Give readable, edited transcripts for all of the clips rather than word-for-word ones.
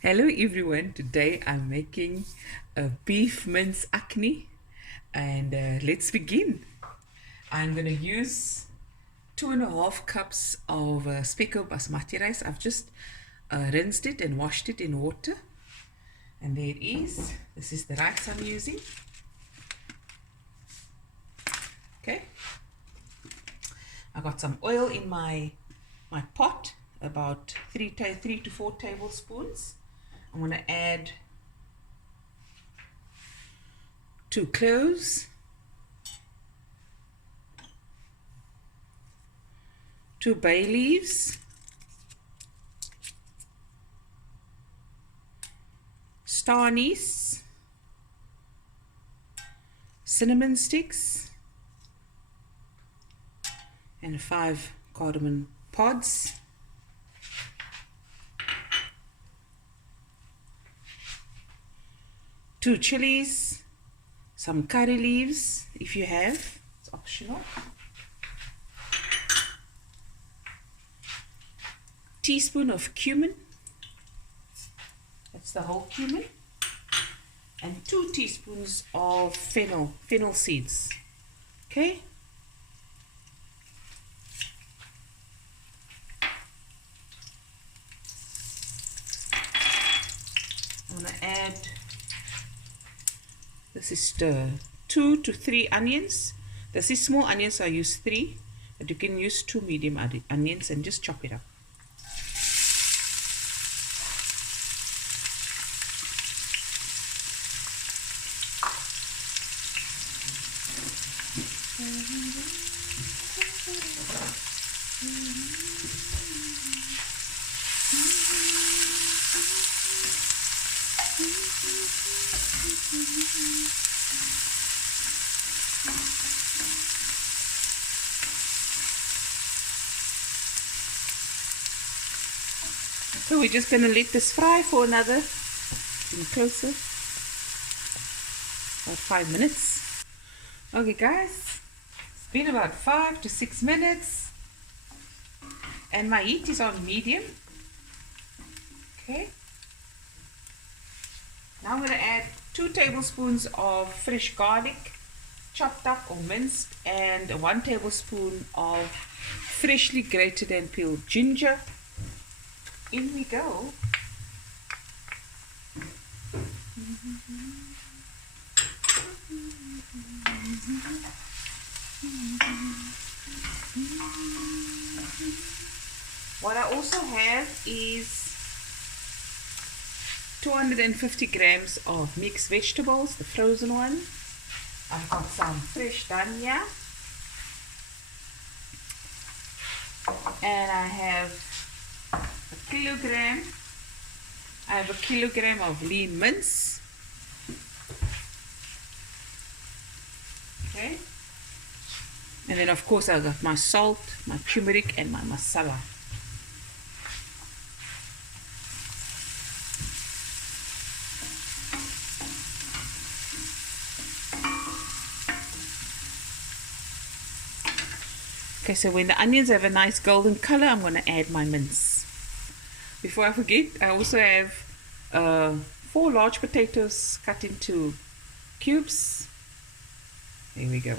Hello everyone, today I'm making a beef mince acne and let's begin. I'm going to use 2.5 cups of speckled basmati rice. I've just rinsed it and washed it in water, and there it is. This is the rice I'm using. Okay, I got some oil in my pot, about 3 to 4 tablespoons. I'm going to add 2 cloves, 2 bay leaves, star anise, cinnamon sticks, and 5 cardamom pods. Two chilies, some curry leaves if you have, it's optional. Teaspoon of cumin, that's the whole cumin, and 2 teaspoons of fennel seeds. Okay, I'm going to add, this is 2 to 3 onions. This is small onions, so I use 3, but you can use 2 medium onions and just chop it up. So we're just going to let this fry for another, closer, about 5 minutes. Okay guys, it's been about 5 to 6 minutes and my heat is on medium. Okay, now I'm going to add 2 tablespoons of fresh garlic, chopped up or minced, and 1 tablespoon of freshly grated and peeled ginger. In we go. What I also have is 250 grams of mixed vegetables, the frozen one. I've got some fresh dhania, and I have a kilogram of lean mince. Okay, and then of course I've got my salt, my turmeric, and my masala. Okay, so when the onions have a nice golden color, I'm going to add my mince. Before I forget, I also have 4 large potatoes cut into cubes. There we go.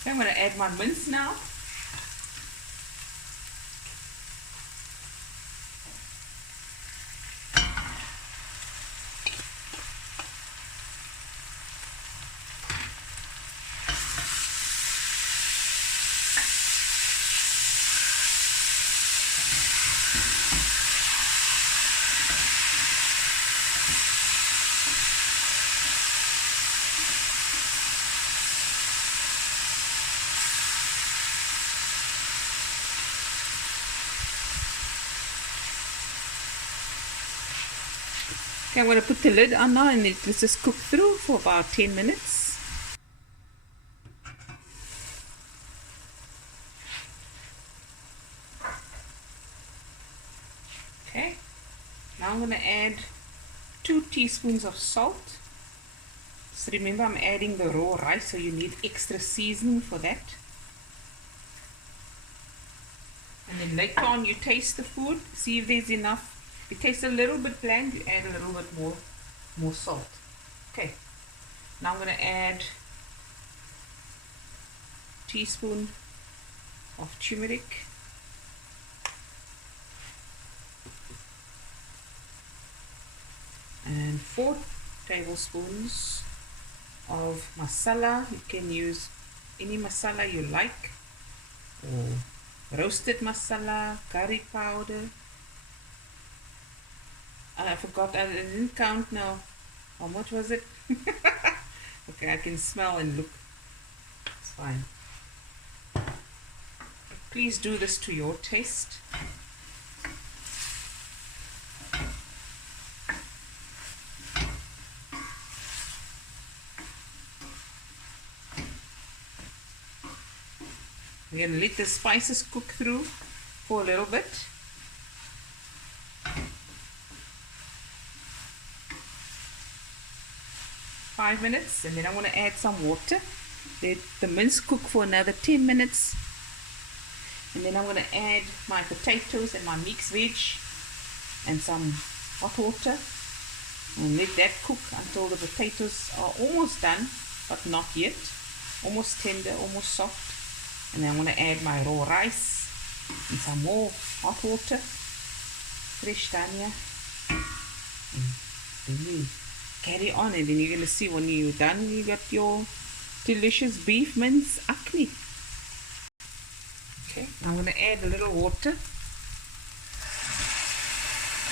Okay, I'm going to add my mince now. Okay, I'm going to put the lid on now and let's just cook through for about 10 minutes. Okay, Now I'm going to add 2 teaspoons of salt. So remember, I'm adding the raw rice, so you need extra seasoning for that. And then later on you taste the food, see if there's enough. If it tastes a little bit bland, you add a little bit more salt. Okay, now I'm going to add a teaspoon of turmeric. And 4 tablespoons of masala. You can use any masala you like, or roasted masala, curry powder. I forgot, I didn't count now. How much was it? Okay, I can smell and look. It's fine. Please do this to your taste. We're going to let the spices cook through for a little bit. Five minutes, and then I want to add some water. Let the mince cook for another 10 minutes. And then I'm going to add my potatoes and my mixed veg and some hot water. And let that cook until the potatoes are almost done, but not yet. Almost tender, almost soft. And then I'm going to add my raw rice and some more hot water, fresh dhania. And then you carry on, and then you're going to see when you're done, you got your delicious beef mince Akhni. Okay, I'm going to add a little water,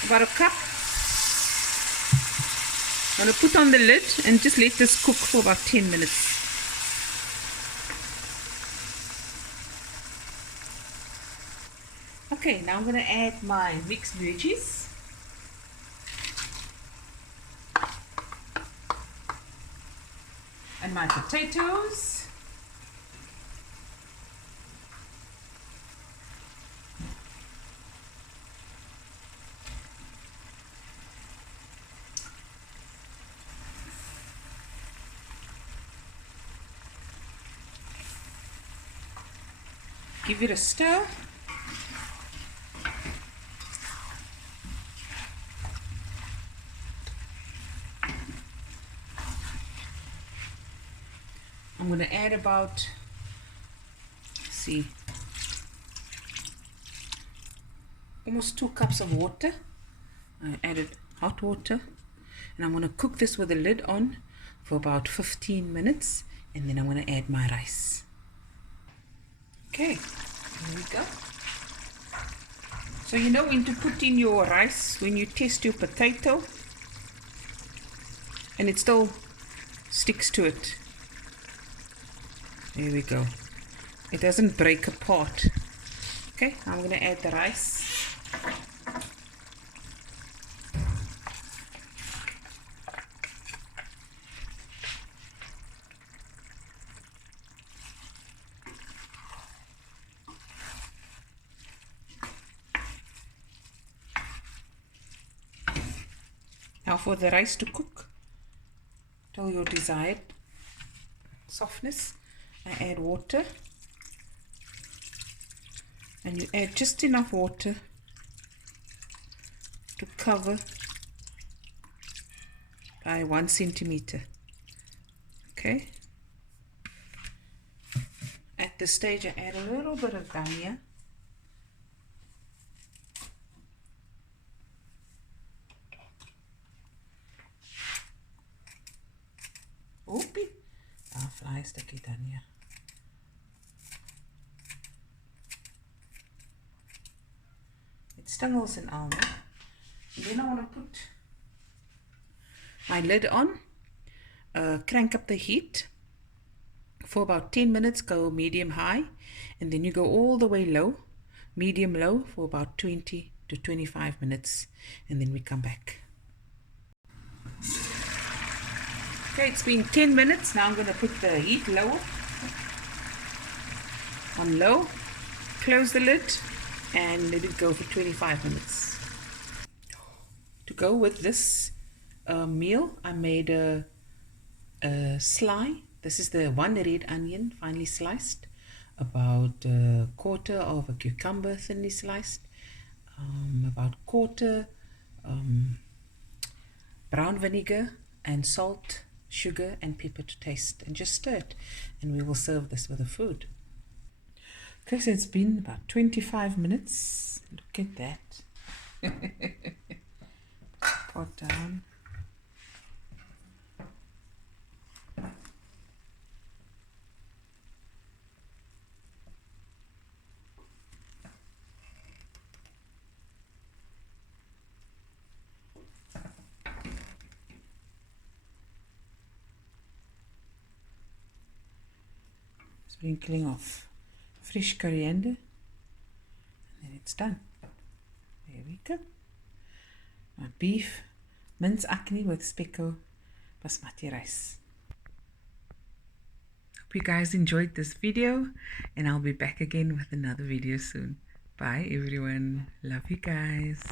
about a cup. I'm going to put on the lid and just let this cook for about 10 minutes. Okay, now I'm going to add my mixed veggies. And my potatoes. Give it a stir. I'm going to add about, almost 2 cups of water. I added hot water, and I'm going to cook this with the lid on for about 15 minutes, and then I'm going to add my rice. Okay, here we go. So you know when to put in your rice when you test your potato and it still sticks to it. There we go. It doesn't break apart. Okay, I'm going to add the rice. Now for the rice to cook till your desired softness, I add water, and you add just enough water to cover by 1 centimeter. Okay. At this stage I add a little bit of dhania. Oopie. Fly stukje dhania. Met stengels en al. And then I want to put my lid on, crank up the heat for about 10 minutes, go medium high, and then you go all the way low, medium low for about 20 to 25 minutes, and then we come back. Okay, it's been 10 minutes. Now I'm going to put the heat lower, on low, close the lid, and let it go for 25 minutes. go with this meal, I made a Slaai. This is the one red onion finely sliced, about a quarter of a cucumber thinly sliced, about quarter brown vinegar and salt, sugar and pepper to taste, and just stir it, and we will serve this with the food. Okay, so it's been about 25 minutes. Look at that. Pot down. Sprinkling of fresh coriander, and then it's done. There we go. My beef mince Akhni with speckle basmati rice. Hope you guys enjoyed this video, and I'll be back again with another video soon. Bye everyone. Love you guys.